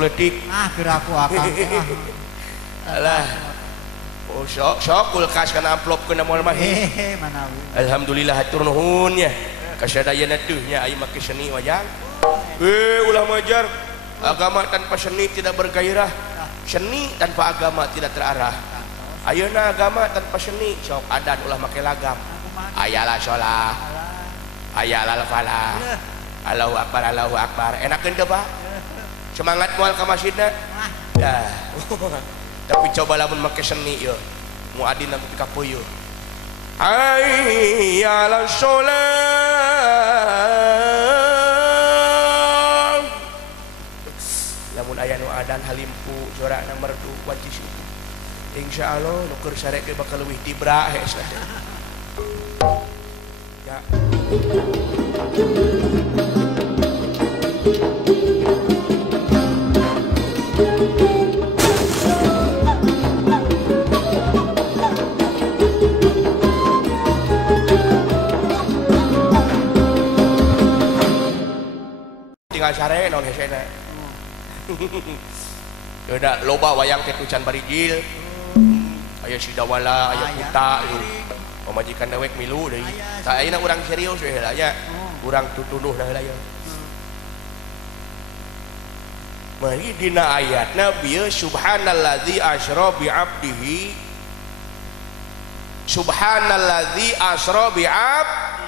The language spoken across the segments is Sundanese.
kletik. Kira aku akang. Alah. Oh sok kulkas kana amplop kana moal mah. Manawi. Alhamdulillah hatur nuhun ya. Kasadayana teuh nya ai make seni wayang. Ulah majar. Agama tanpa seni tidak bergairah. Seni tanpa agama tidak terarah. Ayeuna agama tanpa seni sok adan ulah make lagam. Ayalah sholah. Ayalah falah. Allahu akbar, Allahu akbar. Enakeun teu Pak? Semangat moal ka masjidna. Ya. Tapi coba lamun make seni ieu. Muadzin lamun kapeuyeul. Ayalah sholah. Lamun aya nu adan halimpu suarana merdu wajib syukur. Insyaallah nu keur sare ge bakal leuwih tibra hesna. Ya. Tinggal sare non hesena. Udah loba wayang teh can barijil. Aya sidawala, aya kuta pamajikan dewek milu deui. Tah ayeuna urang serius we heula nya. Urang tutunuh da heula ya. Mari dina ayatna bieu subhanallazi asra bi 'abdihi. Subhanallazi asra bi 'abdihi.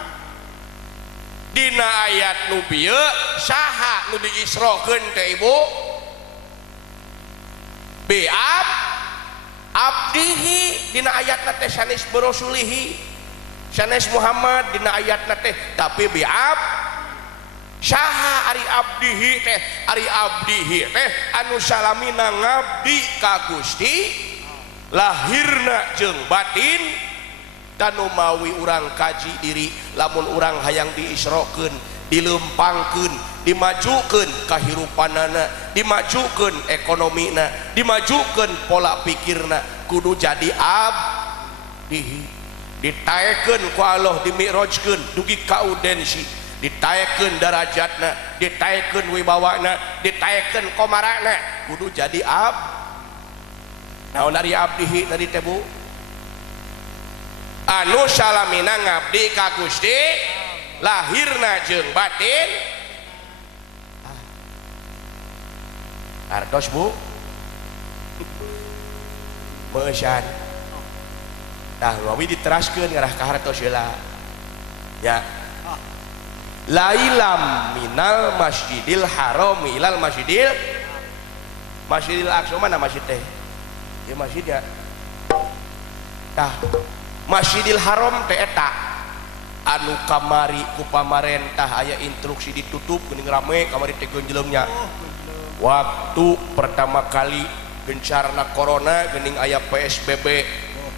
Dina ayat nu bieu saha nu diisrokeun teh Ibu? Bi'ab abdihi dina ayatna teh sanes berasulihi sanes Muhammad dina ayatna teh tapi bi'ab saha ari abdihi teh ari abdihi teh anu salamina ngabdi ka Gusti lahirna jeung batin tanu mawi urang kaji diri lamun urang hayang diisrokeun dilempangkeun dimajukeun kahirupanana dimajukeun ekonomina dimajukeun pola pikirna kudu jadi abdihi ditaekeun ku Allah dimirojkeun dugi ka audensi ditaekeun darajatna ditaekeun wibawana ditaekeun komarana kudu jadi naon ari abdihi tadi teh Bu anu salamina ngabdi ka Gusti lahirna jeung batin artos Bu meusan tah ngawi diteraskeun ngarah ka hartos heula ya lailam minal masjidil haram ilal masjidil aqsa mana masjid teh ya masjid ya tah Masjidil Haram teh eta anu kamari ku pamarentah aya instruksi ditutup geuning rame kamari teh geunjleungnya waktu pertama kali gencarna corona geuning aya PSBB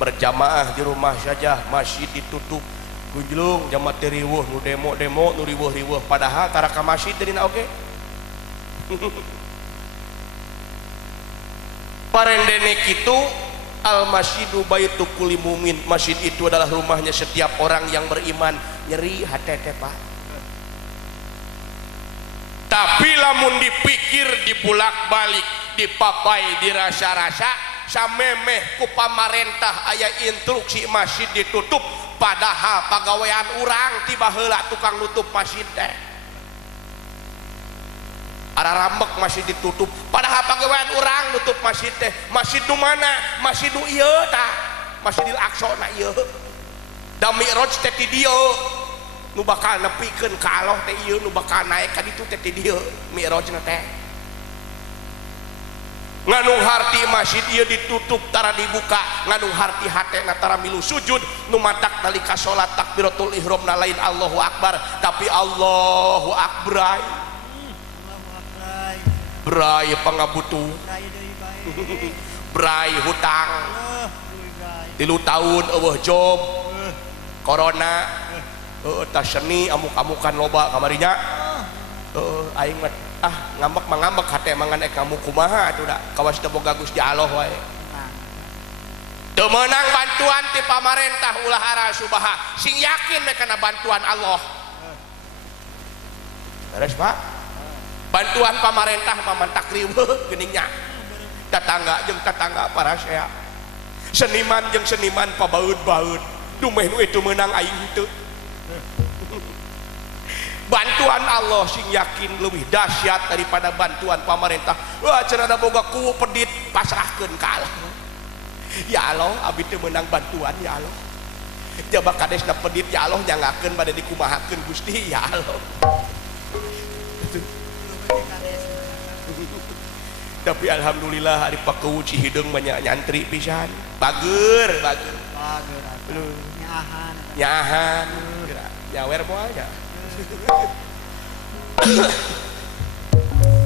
berjamaah di rumah saja masjid ditutup geunjleung jamaah teh riweuh nu demo nu riweuh padahal tara ka masjid teh dina oge parendene kitu al-masjidu baitu kulli mumin masjid itu adalah rumahnya setiap orang yang beriman nyeri hati Pak tapi lamun dipikir dibulak balik dipapai dirasa-rasa samemeh ku pamarentah aya instruksi masjid ditutup padahal pagawean urang tiba heula tukang nutup masjid teh ada rambek masih ditutup padahal pagawean urang nutup masjid teh masjid nu mana masjid nu ieu tah Masjidil Aqsa na ieu da mi'raj teh ti dieu nu bakal nepikeun ka Allah teh ieu nu bakal naek ka ditu teh ti dieu mi'rajna teh nganu harti masjid ieu ditutup tara dibuka nganu harti hatena tara milu sujud nu matak nalika salat takbiratul ihramna lain Allahu akbar tapi Allahu akbar berai pangabutu berai hutang 3 tahun eueuh job corona tas seni amuk-amukan loba kamarinya aing mah ngambek hate mangan ek ngamuk kumaha atuh da kawas teu boga Gusti Allah wae teu meunang bantuan ti pamarentah ulah ara subaha sing yakin kana bantuan Allah beres Pak bantuan pamarentah mamantak riweuh geningnya tetangga jeung tetangga para saya seniman jeung seniman pabaud-baud dumeh nu itu menang aing henteu bantuan Allah sing yakin lebih dahsyat daripada bantuan pamarentah. Wah cenah boga kuwu pedit pasrahkeun ka Allah. Ya Allah abdi teu meunang bantuan ya Allah. Jaba kadesna pedit ya Allah nyangakeun bade dikumahakeun Gusti ya Allah. Tapi alhamdulillah hari pakuwu Cihideung banyak nyantri pisan. Bager. Nyahan. Nyawer moal nya.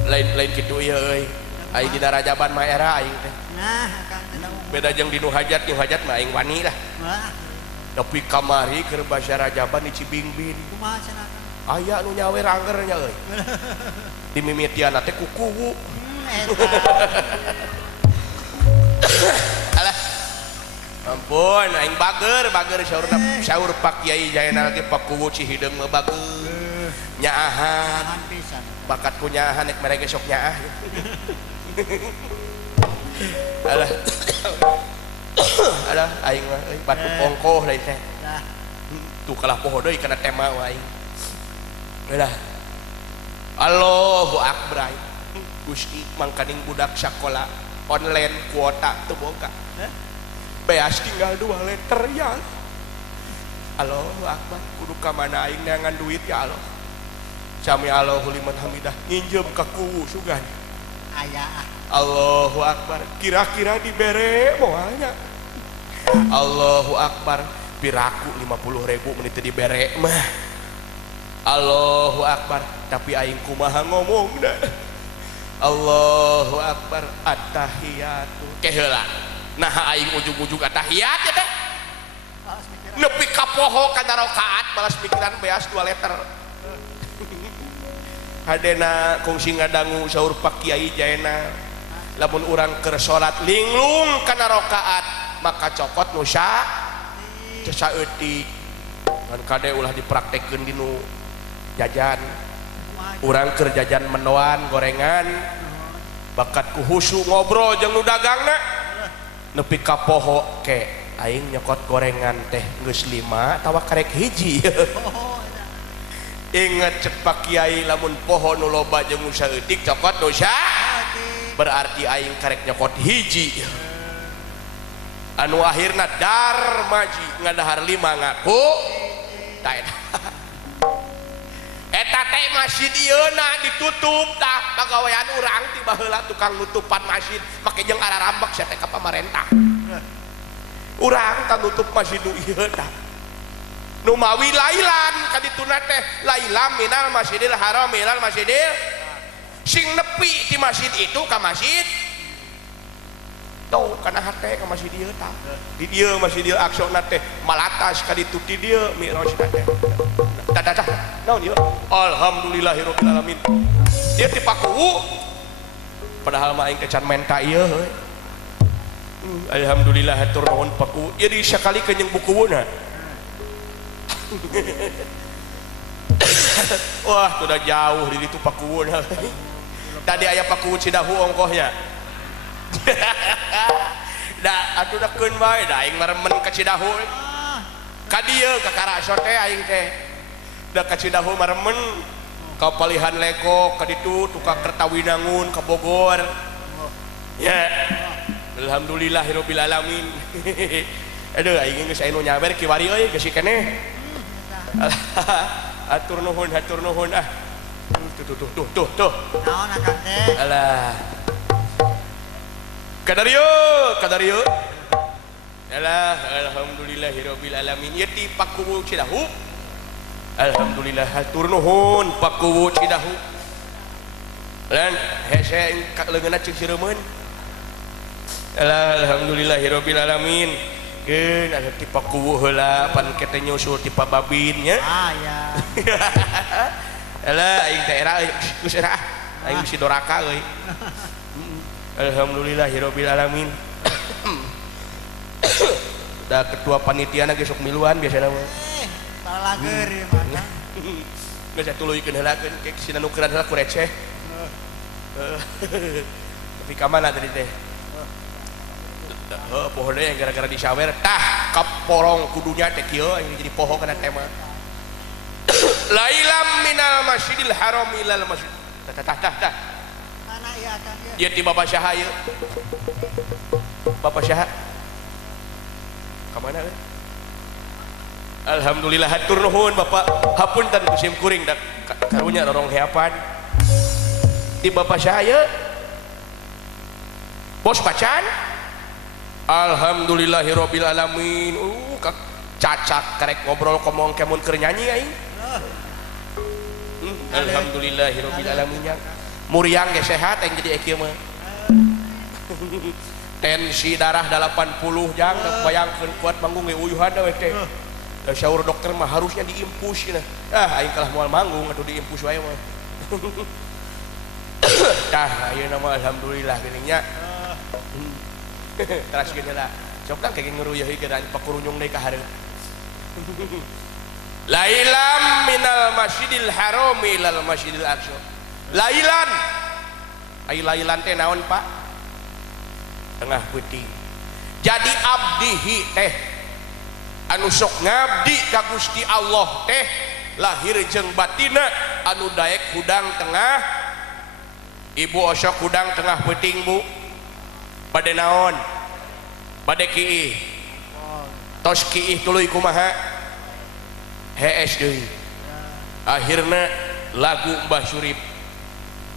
lain kitu ieu euy aing dina rajaban mah era aing teh beda jeung di nu hajat mah aing wani lah tapi kamari keur basa rajaban di Cibingbin aya nu nyawer angger nya euy di mimitiana teh kuku alah ampun aing bager saur Pak Kiai Jaena lagi pakuwu Cihideung mah bager nyaahan bakatku nyaahan nek mereka sok nyaah alah aing mah batu pongkoh lain teh tuh kalah poho deui kana tema aing alah Allahu akbar Gusti mangkaning budak sakola online kuota teu boga beas tinggal 2 liter ya Allahu akbar kudu ka mana aing neangan duit ya Allah sami Allahu liman hamidah nginjem ka kuwu sugan aya Allahu akbar kira-kira dibere moalnya Allahu akbar piraku 50.000 menit dibere mah Allahu akbar tapi aing kumaha ngomongna Allahu akbar at-tahiyatu keheula nah aing ujug-ujug at-tahiyat ya teh nepi ka poho kana rakaat balas pikiran beas 2 liter hadena kungsi ngadangu saur Pak Kiai Jaena lamun urang keur salat linglung kana rakaat maka cokot nu saeutik ngan kade ulah dipraktekkeun di nu jajan urang keur jajan mendoan gorengan bakat ku husu ngobrol jeung nu dagangna nepi ka poho ke aing nyokot gorengan teh geus 5 tawa karek hiji inget cek Pak Kiai lamun poho nu loba jeung nu saeutik cokot dosa berarti aing karek nyokot hiji anu akhirna darmaji ngadahar 5 ngaku tah eta teh masjid ieu na ditutup tah pagawean urang tiba heula tukang nutupan masjid make jeung ararambak sia teh ka pamarentah urang tah nutup masjid ieu tah nu mawi lailan kadituna teh lailam minal masjidil haram ilal masjidil sing nepi di masjid itu ka masjid tuh kana hate ka masjid ieu tah di dieu Masjidil Aqsa na teh malatas kaditu di dieu mi'raj teh dah naon ieu alhamdulillahirabbil alamin ieu ti pakuwu padahal mah aing can menta ieu heuy alhamdulillah hatur nuhun pakuwu ieu di sakali ke jeung bukuuna wah sudah jauh di ditu pakuwuna tadi aya pakuwu Cidahu ongkohnya da atuh da keun bae da aing maremen ka Cidahu ka dieu ka Karaso teh aing teh da ka Cidahu maremen ka palihan leko ka ditu tukang Kertawinangun ka Bogor ya alhamdulillahirabbil alamin aduh aing geus aya nu nyawer kiwari euy geus keneh hatur nuhun ah tuh naon akang teh alah Kadario alah alhamdulillahirabbil alamin ieu ti pakuwu Cidahu alhamdulillah hatur nuhun pakuwu Cidahu lan hese leungeunna cing sireumeun alhamdulillahirabbil alamin keun aya ti pakuwu heula pan kete nyusul ti Pababin nya aya alah aing teh era geus era aing bisi doraka euy alhamdulillahirabbil alamin da ketua panitia na gesok miluan biasana mah talager ieu mah geus tuluikeun heula keun ke sina nukeran heula ku receh Tapi kamana tadi teh? Pohonnya yang gara-gara disawer tah kaporong kudunya teh kieu yang jadi poho kana tema. Lailam minal masjidil haram ilal masjid. Tah. Mana ieu Akang ieu? Ieu ti Bapak Syaha ieu. Bapak Syaha. Ka mana we? Alhamdulillah hatur nuhun Bapak. Hapunten kusim kuring da karunya rorong heapan. Ti Bapak Syaha ieu. Bos pacan. Alhamdulillahirabbil alamin. Cacak karek ngobrol komong kemun keur nyanyi aing. Alhamdulillahirabbil alamin. Muriang ge sehat aing jadi kieu mah. Tensi darah 80 jang bayangkeun kuat manggung ge uyuhan we teh. Da saur dokter mah harusnya diimpus cenah. Aing kalah moal manggung atuh diimpus wae mah. Tah ayeuna mah alhamdulillah geuning nya. Teras gini lah sok lang kayak ngeruyuhi geran pakurunyung deui ka hareup. Lailam minal masjidil haram ilal masjidil aqsa. Lailan ai lailan teh naon Pak? Tengah peuting. Jadi abdihi teh anu sok ngabdi ka Gusti Allah teh lahir jeung batina anu daek hudang tengah. Ibu osok hudang tengah peuting Bu. Bade naon? Bade kiih. Tos kiih tuluy kumaha? Hees deui. Akhirna lagu Mbah Surip.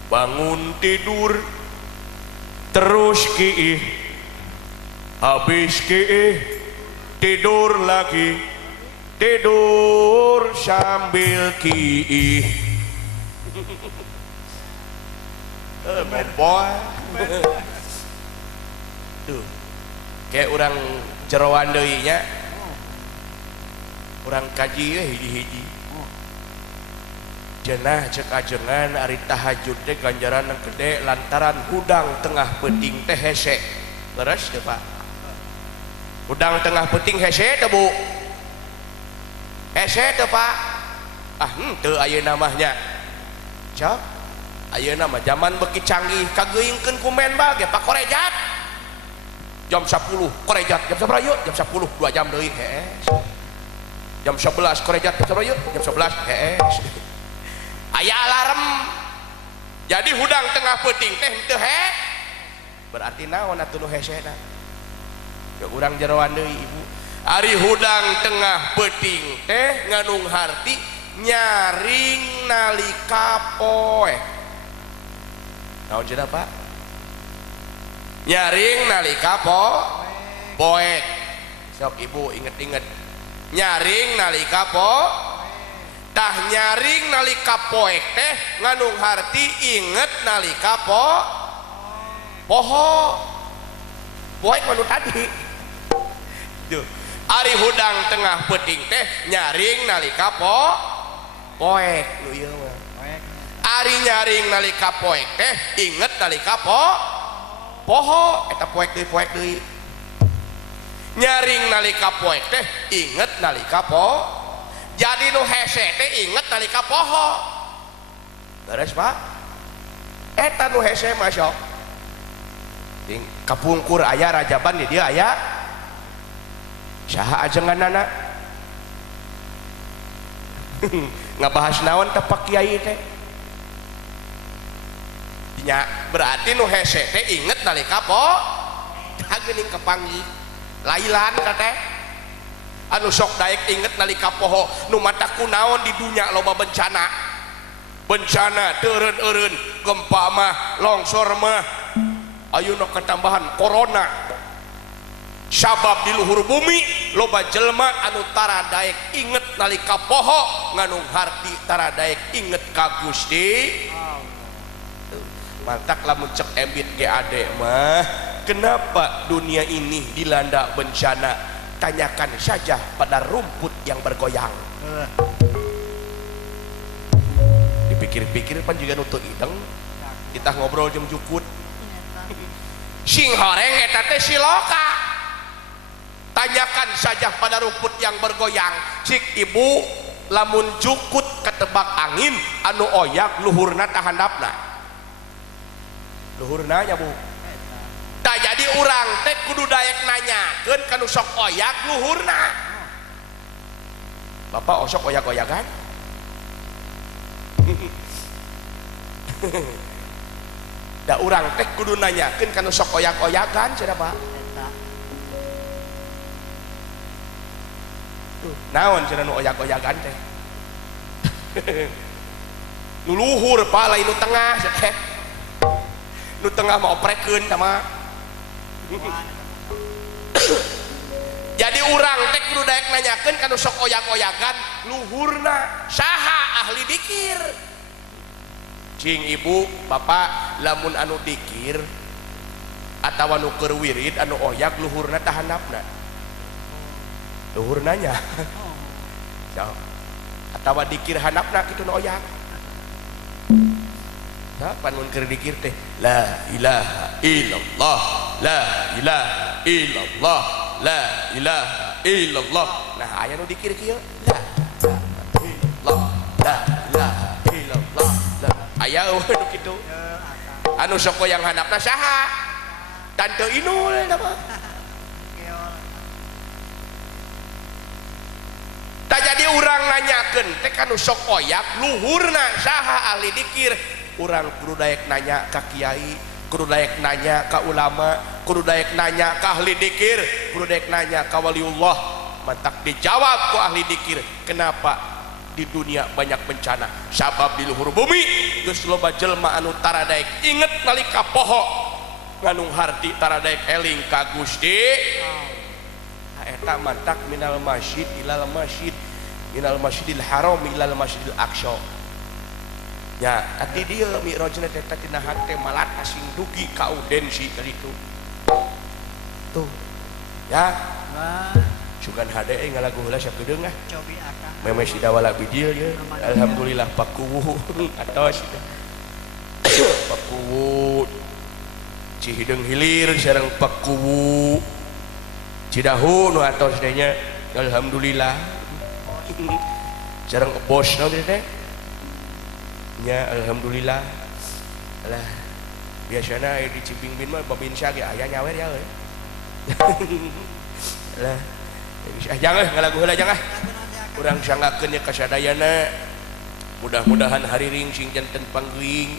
Bangun tidur terus kiih. Habis kiih tidur lagi. Tidur sambil kiih. Boy. Tuh kayak orang jeroan deui nya orang kaji hiji-hiji jenah cek ajengan ari tahajud teh ganjaran yang gede lantaran hudang tengah peuting teh hese leres teh Pak hudang tengah peuting hese teh Bu hese teh Pak teu ayeuna mah nya cak ayeuna mah zaman beki canggih kageuyingkeun ku men bage Pak korejat jam 10 korejat jam sabaraha yeuh jam 10 2 jam deui hees jam 11 korejat jam sabaraha yeuh jam 11 hees aya alarm jadi hudang tengah peuting teh henteu he berarti naon atuh nu hesena ya urang jeroan deui Ibu ari hudang tengah peuting teh nganung harti nyaring nalika poe naon cenah Pak nyaring nalika poek sok Ibu inget-inget nyaring nalika tah nyaring nalika poek teh nganung harti inget nalika poho poek manu tadi tuh ari hudang tengah peuting teh nyaring nalika poek nu ieu mah ari nyaring nalika poek teh inget nalika poho eta poek deui nyaring nalika poek teh inget nalika jadi nu hese teh inget nalika poho beres Pak eta nu hese mah sok kapungkur aya rajaban di dieu aya saha ajenganana ngabahas naon teh Pak Kiai teh nya berarti nu hese teh inget nalika geuning kepanggih lailan teh anu sok daek inget nalika poho nu mata kunaon di dunya loba bencana teureun-eureun gempa mah longsor mah ayeuna ketambahan corona sabab di luhur bumi loba jelema anu tara daek inget nalika poho nganung harti tara daek inget ka Gusti mantak lamun cek embit GAD mah kenapa dunia ini dilanda bencana tanyakan saja pada rumput yang bergoyang dipikir-pikir pan juga nutup ideng kita ngobrol jeung jukut sing horeng eta teh siloka tanyakan saja pada rumput yang bergoyang cik Ibu lamun jukut ketebak angin anu oyak luhurna tahandapna luhurna nya Bu tak jadi orang teh kudu daek nanyakeun kanu sok oyak luhurna Bapak osok oyak-oyakan da urang teh kudu nanyakeun kanu sok oyak-oyakan cenah Pak naon cenah nu oyak-oyakan teh nu luhur Pak lain nu tengah teh nu tengah mau oprekeun sama jadi urang teh kudu daek nanyakeun kanu sok oyak-oyakan luhurna saha ahli dikir cing ibu bapak lamun anu dikir atawa nu keur wirid anu oyak luhurna tah handapna luhurna nya atawa dikir handapna kitu nu oyak pan mun keur dikir teh la ilaha illallah la ilaha illallah la ilaha illallah nah aya nu dikir kieu la ilaha illallah aya nu kitu anu sok yang handapna saha tante Inul nama tak jadi urang nanyakeun teh kanu sok oyak luhurna saha ahli dikir urang kudu daek nanya ka kiai kudu daek nanya ka ulama kudu daek nanya ka ahli dikir kudu daek nanya ka waliullah mantak dijawab ku ahli dikir kenapa di dunia banyak bencana sabab di luhur bumi geus loba jelema anu tara daek inget nalika poho nganu harti tara daek eling ka Gusti eta mantak minal masjid ilal masjid minal masjidil haram ilal masjidil aqsa ya ati dia mi'rajna teh tina hate malat asing dugi ka audensi tadi tuh ya sugan hade ngalagu heula sakedeung cobi akang memeh si dawala bidil ya alhamdulillah pakuwu atos pakuwu Cihideung hilir sareng pakuwu Cidahu nu atos teh nya alhamdulillah sareng bos naon teh nya alhamdulillah lah biasana di Cibingbin mah babinsa ge aya nyawer ya euy lah jangan ngalagu heula jangan urang sanggakeun nya kasadayana mudah-mudahan hariring sing janten panggeuing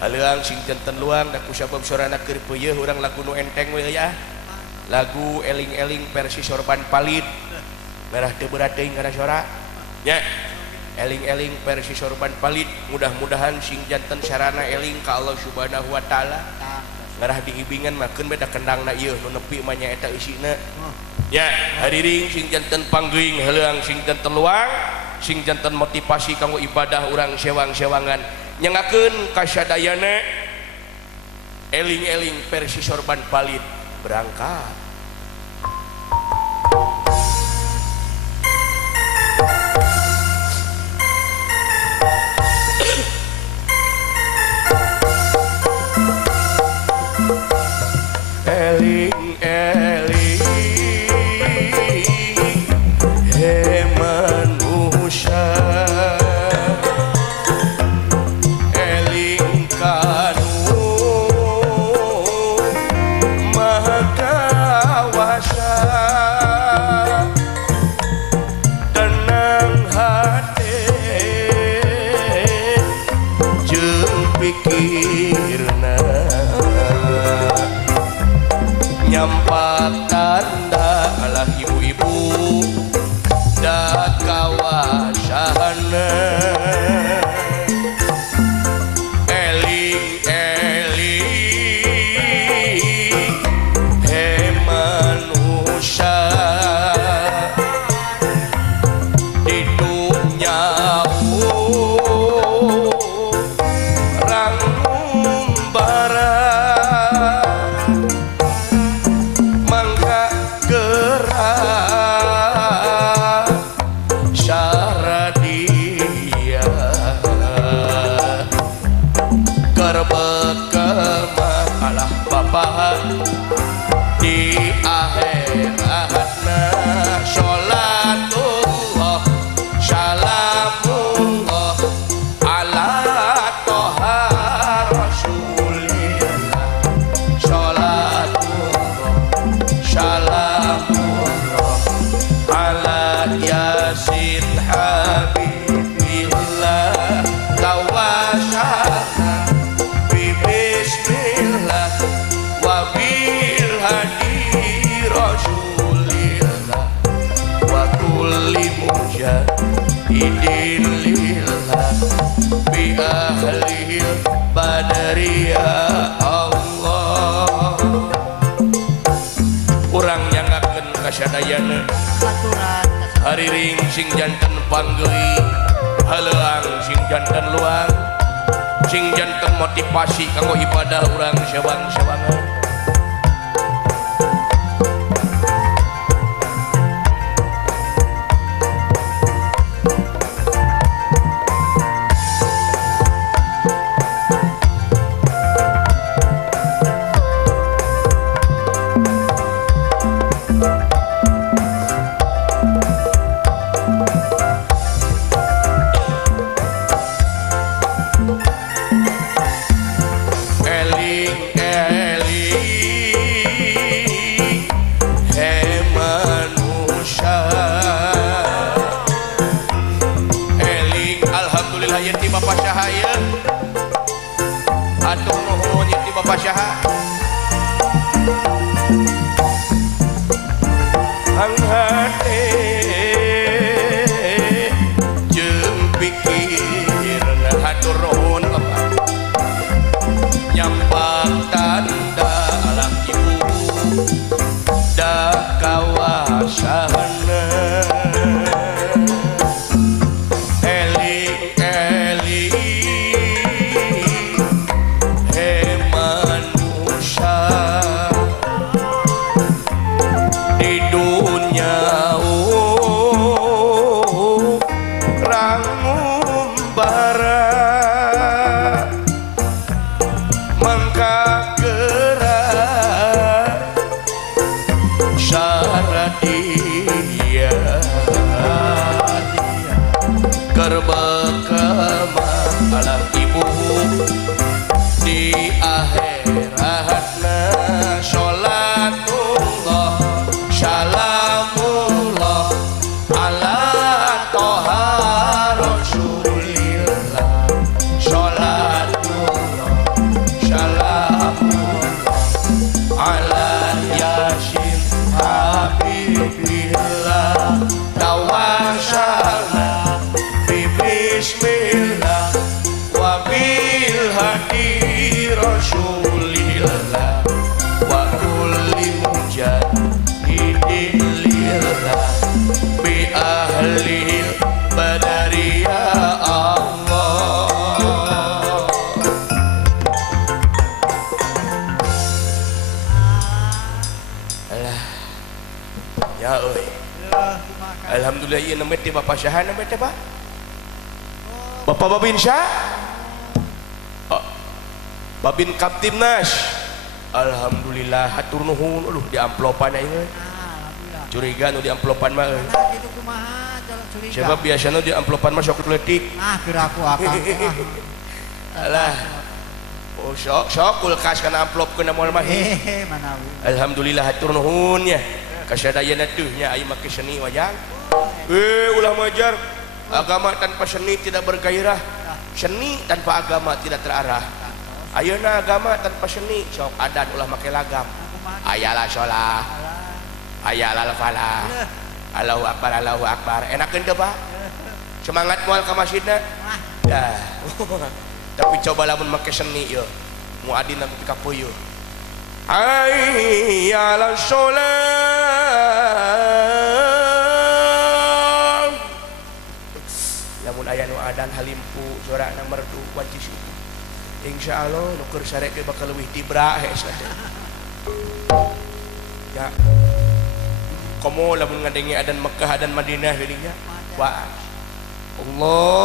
haleung sing janten luang da kusabab sorana keur peuyeeh urang lagu nu enteng we ya lagu eling-eling versi sorban palit merah teu berat teuing kana sora nya eling-eling versi sorban palit mudah-mudahan sing janten sarana eling ka Allah Subhanahu wa taala ngarah diibingan makeun beda kendangna ieu nu nepi mah nya eta isina nya hariring sing janten panggeuing heuleung sing janten luang sing janten motivasi kanggo ibadah urang sewang-sewangan nyangakeun kasadayana eling-eling versi sorban palit berangkat eling-eling he manusia eling kanu maha kawasa tenang hati jeung pikirna nyampak tanda alah ibu-ibu da kawasana eling-eling he manusia di dunya rangung bara di akhiratna sholatullah salamullah ala toha rasulillah kasadayana aturan hariring sing janten panggeui haleang sing janten luang sing janten motivasi kanggo ibadah urang sewang-sewangan Alhamdulillah ieu nembe ti Bapak Syahan nembe teh Pak. Bapak Babin Syah? Babin Kaptimnas. Alhamdulillah hatur nuhun di amplopan ieu. alhamdulillah Curiga nu di amplopan mah. nah kitu kumaha jalan curiga Sebab biasana di amplopan mah sok letik. keur aku akang Alah. Oh sok kulkas kana amplopkeun moal mah. manawi Alhamdulillah hatur nuhun nya. Kasadayana teuh nya aya make seni wayang. Ulah majar agama tanpa seni tidak bergairah, seni tanpa agama tidak terarah. Ayeuna agama tanpa seni sok adan ulah make lagam. Ayalah sholah, ayalah falah, Allahu akbar, enakeun teu Pak? Semangat moal ka masjidna. Dah. Tapi coba lamun make seni yeuh, muadzin tapi ka peuyeul. Ayalah sholah. Lamun aya nu adan halimpu sorana merdu wanci subuh. Insyaallah nu keur sarek ge bakal leuwih tibra hees ya. Komo lamun ngadengi adan Mekkah adan Madinah geuning nya. Wa Allahu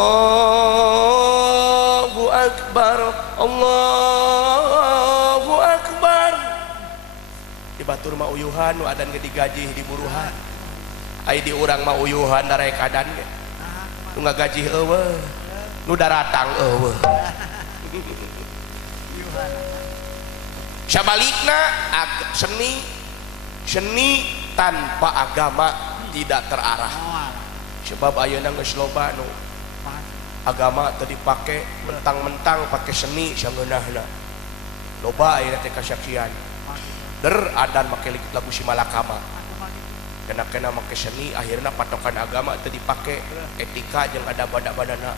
akbar, Allahu akbar. Di batur mah uyuhan nu adan ge digaji di buruhan. Ai di urang mah uyuhan darek adan ge. Nu ngagajih eueuh, nu daratang eueuh. Sabalikna seni tanpa agama tidak terarah. Sebab ayeuna geus loba nu agama teu dipake mentang-mentang pake seni sangeunahna. Loba ayeuna teh kasaksian. Adan make lagu si Malakama. Kena make seni akhirna patokan agama teu dipake etika jeung adab-adabana.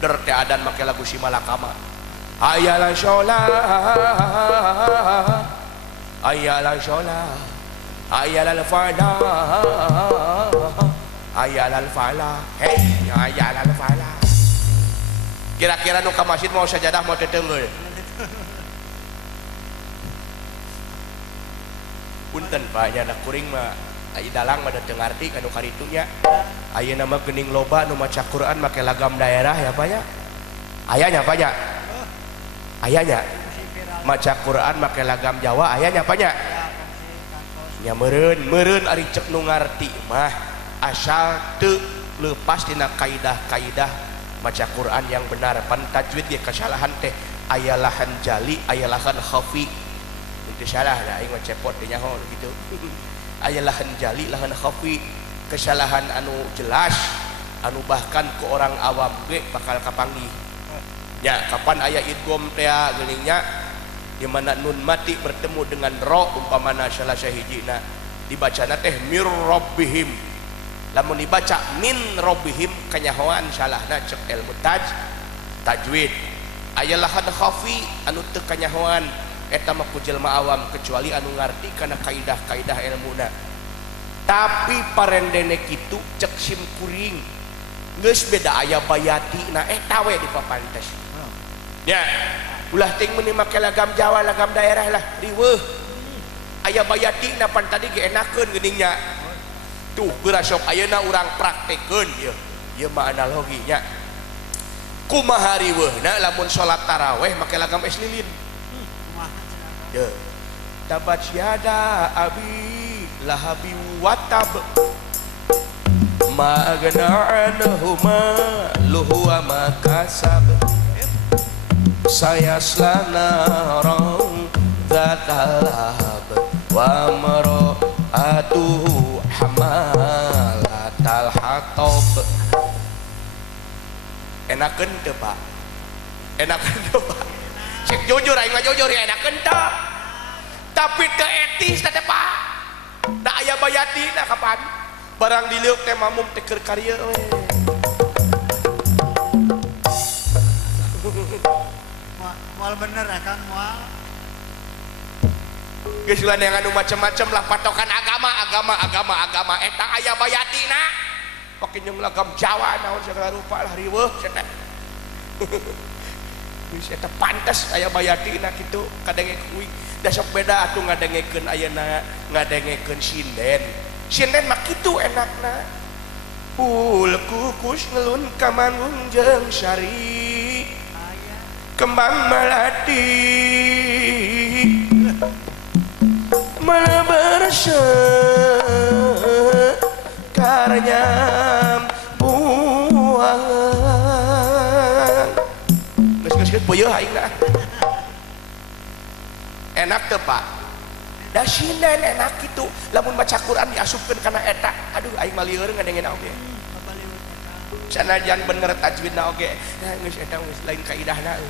Teh adan make lagu si Malakama. Ayalah sholah, ayalah sholah, ayalal falah ayalal falah hei ayalal falah. Kira-kira nu ka masjid mau sajadah mau teteunggeul punten Pak nya kuring mah aya dalang mah teu ngarti kanu karitunya ayeuna mah geuning loba nu maca Quran make lagam daerah ya Pak ya ayanya Pak ya ayanya maca Quran make lagam Jawa ayanya Pak ya nya meureun ari cek nu ngarti mah asal teu leupas dina kaidah-kaidah maca Quran yang benar pan tajwid ge kesalahan teh aya lahan jali aya lahan khafi itu salah dah aing mah cepot teh nyaho gitu aya lahan jali lahan khafi kesalahan anu jelas anu bahkan ke orang awam ge bakal kapanggih nya kapan aya idgham teh geulingnya di mana nun mati bertemu dengan ro umpamana salah sahijina dibacana teh mir rabbihim lamun dibaca min rabbihim kanyahoan salahna cek ilmu tajwid aya lahan khafi anu teu kanyahoan eta mah ku jelema awam kecuali anu ngarti kana kaidah-kaidah ilmuna tapi parendene kitu cek sim kuring geus beda aya bayatina eta we di papantes ya ulah ting meuni make lagam Jawa lagam daerah lah riweuh aya bayatina pan tadi ge enakeun geuninnya tuh geura sok ayeuna urang praktekeun ieu mah analoginya kumaha riweuhna lamun salat tarawih make lagam es lilin ya tabat yada abi lahabi watab ma agna anhu maluhu wa ma kasab saya slanarong zatalab wa maratuhu hamalatal hatab enakeun teu Pak enakeun teu Pak cek jujur aing mah jujur ya enakeun teu tapi teu etis teh Pak da aya bayatina kapan barang dileuk teh mamum teh keur karya Mual bener akan mual geus lain yang anu macem-macem lah patokan agama eta aya bayatina pake jeung lagam Jawa naon segala rupa lah riweuh cenah geus eta pantes aya bayatina kitu kadenge kuing da sok beda atuh ngadengekeun ayeuna ngadengekeun sinden mah kitu enakna kukus ngelun ka manggung jeung sari kembang melati melebarsekarnya buang geus peuyeul aing na enak teu Pak da sinden enak kitu lamun maca Quran diasupkeun kana eta aduh aing mah lieur ngadengena oge sanajan bener tajwidna oge geus eta geus lain kaidahna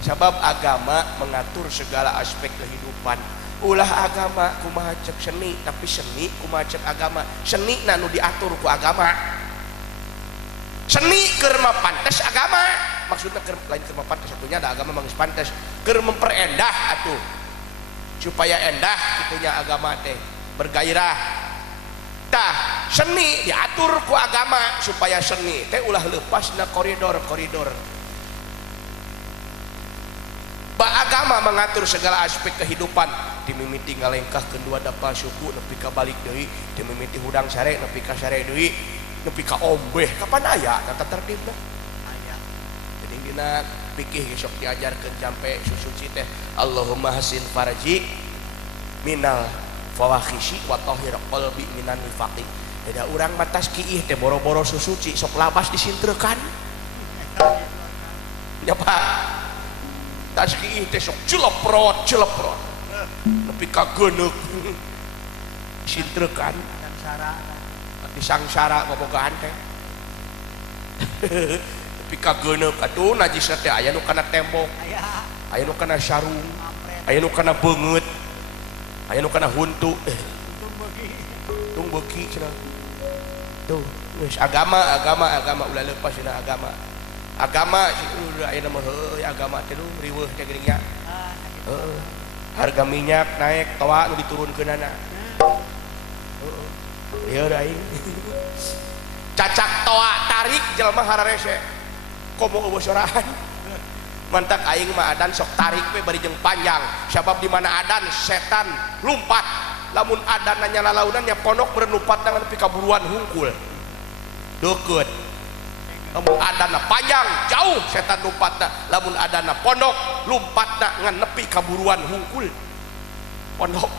sabab agama mengatur segala aspek kehidupan ulah agama kumaha cek seni tapi seni kumaha cek agama seni nu diatur ku agama seni keur mah pantes agama maksudnya keur lain keur mah pantes satunya ada agama mah geus pantes keur memperendah atuh supaya endah kitunya agama teh bergairah tah seni diatur ku agama supaya seni teh ulah leupasna koridor ba agama mengatur segala aspek kehidupan dimimiti ngalengkah kedua dapa suku nepi ka balik deui dimimiti hudang sare nepi ka sare deui nepi ka ombeh kapan aya tata tertibna aya jadi dina fikih sok diajarkeun sampai susuci teh Allahumma hasin farji minal fawahishi wa tahhir qalbi minan nifaqi beda urang batas kiih teh boro-boro susuci sok labas disintrekan nya Pak tas kiih teh sok celeprot nepi ka geuneuk disintrekan disangsara bobogaan teh nepi ka geuneuk atuh najis teh aya nu kana tembok aya nu kana sarung aya nu kana beungeut aya nu kana huntu tung beuki cenah tuh geus agama ulah leupas dina agama agama udah aya nama agama teh lu riweuh teh geuning nya harga minyak naik toa nu diturunkeunana lieur aing cacak toa tarik jelema hararese komo eueuh sorangan mantak aing mah adan sok tarik we bari jeung panjang sabab di mana adan setan lumpat lamun adan nya lalaunan nya pondok meureun lumpat dengan pikaburuan hungkul deukeut lamun adana panjang jauh setan lompatna lamun adana pondok lompatna ngan nepi kaburuan hungkul pondok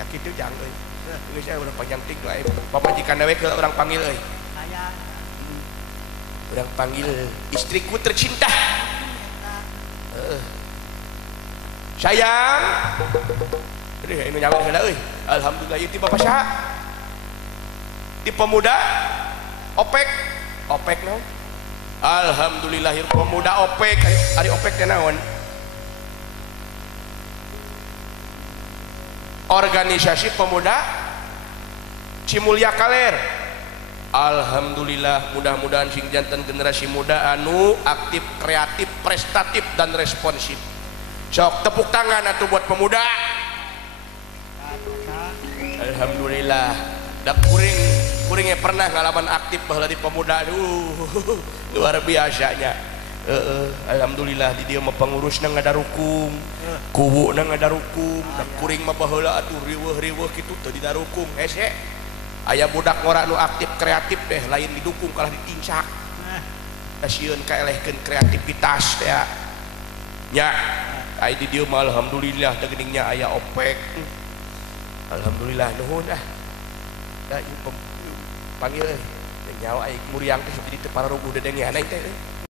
ya kitu jang euy geus aya urang panjang ting wae pamajikan we ke urang panggil euy aya urang panggil istriku tercinta sayang ini nyawa heula euy alhamdulillah ieu ti bapak saha di pemuda opek opek naon alhamdulillah pemuda opek ari opek teh naon organisasi pemuda Cimulya Kaler alhamdulillah mudah-mudahan sing janten generasi muda anu aktif kreatif prestatif dan responsif sok tepuk tangan atuh buat pemuda alhamdulillah da kuringnya pernah ngalaman aktif baheula di pemuda luar biasanya alhamdulillah di dieu mah pengurusna ngadarukung kuwuna ngadarukung da kuring mah baheula atuh riweuh-riweuh kitu teu didarukung hese aya budak ngora nu aktif kreatif deh lain didukung kalah ditincak da sieun kaelehkeun kreativitas teh nya aya di dieu mah alhamdulillah da geuning nya aya opek alhamdulillah nuhun da panggil nyawa aing muriang teh sok jadi teu pararuguh dedengnya teh